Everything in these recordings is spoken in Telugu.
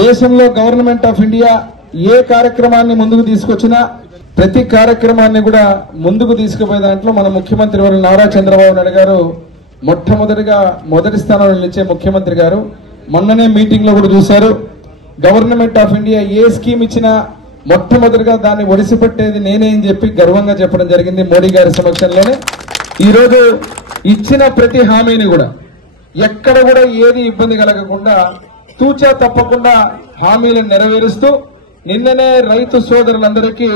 దేశంలో గవర్నమెంట్ ఆఫ్ ఇండియా ఏ కార్యక్రమాన్ని ముందుకు తీసుకొచ్చినా ప్రతి కార్యక్రమాన్ని కూడా ముందుకు తీసుకుపోయే దాంట్లో మన ముఖ్యమంత్రి వర్యులు నారా చంద్రబాబు నాయుడు గారు మొదటి స్థానంలో నిలిచే ముఖ్యమంత్రి గారు. మొన్ననే మీటింగ్ లో కూడా చూశారు. Government of India A scheme ఇచ్చినా మొట్టమొదటిగా దాన్ని ఒడిసిపెట్టేది నేనే అని చెప్పి గర్వంగా చెప్పడం జరిగింది మోడీ గారి సమక్షంలోనే. ఈ రోజు ఇచ్చిన ప్రతి హామీని కూడా ఎక్కడ కూడా ఏది ఇబ్బంది కలగకుండా తూచా తప్పకుండా హామీలను నెరవేరుస్తూ నిన్ననే రైతు సోదరులందరికీ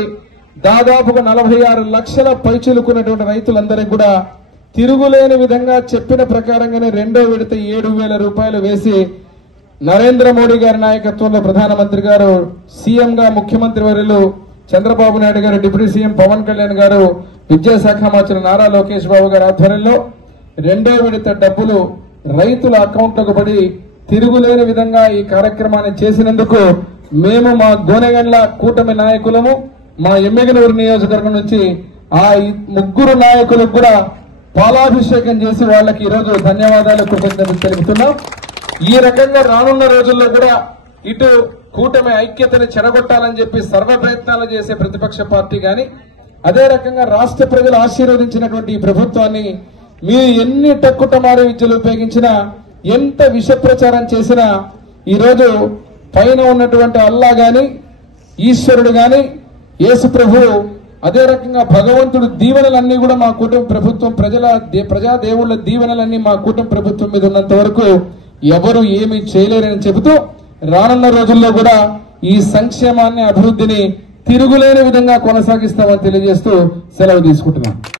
దాదాపుగా 46 లక్షల పైచిలుకున్నటువంటి రైతులందరికీ కూడా తిరుగులేని విధంగా చెప్పిన ప్రకారంగానే రెండో విడత 7,000 రూపాయలు వేసి నరేంద్ర మోడీ గారి నాయకత్వంలో ప్రధానమంత్రి గారు, సీఎంగా ముఖ్యమంత్రి వర్యులు చంద్రబాబు నాయుడు గారు, డిప్యూటీ సీఎం పవన్ కళ్యాణ్ గారు, విద్యాశాఖ మంత్రి నారా లోకేష్ బాబు గారి ఆధ్వర్యంలో రెండో విడత డబ్బులు రైతుల అకౌంట్లకు పడి తిరుగులేని విధంగా ఈ కార్యక్రమాన్ని చేసినందుకు మేము మా గోనెగండ్ల కూటమి నాయకులము, మా ఎమ్మిగనూరు నియోజకవర్గం నుంచి ఆ 3 నాయకులకు కూడా పాలాభిషేకం చేసి వాళ్ళకి ఈరోజు ధన్యవాదాలు కృతజ్ఞతలు తెలుపుతున్నాం. ఈ రకంగా రానున్న రోజుల్లో కూడా ఇటు కూటమి ఐక్యతను చెడగొట్టాలని చెప్పి సర్వ ప్రయత్నాలు చేసే ప్రతిపక్ష పార్టీ గాని, అదే రకంగా రాష్ట్ర ప్రజలు ఆశీర్వదించినటువంటి ఈ ప్రభుత్వాన్ని మీరు ఎన్ని టక్కుటమారే విద్యలు ఉపయోగించినా, ఎంత విష ప్రచారం చేసినా ఈరోజు పైన ఉన్నటువంటి అల్లా గాని, ఈశ్వరుడు గాని, యేసు ప్రభువు, అదే రకంగా భగవంతుడు దీవెనలన్నీ కూడా మా కూటమి ప్రభుత్వం ప్రజా దేవుళ్ల దీవెనలన్నీ మా కూటమి ప్రభుత్వం మీద ఉన్నంత వరకు ఎవరు ఏమీ చేయలేరని చెబుతూ రానున్న రోజుల్లో కూడా ఈ సంక్షేమాన్ని, అభివృద్ధిని తిరుగులేని విధంగా కొనసాగిస్తామని తెలియజేస్తూ సెలవు తీసుకుంటున్నాం.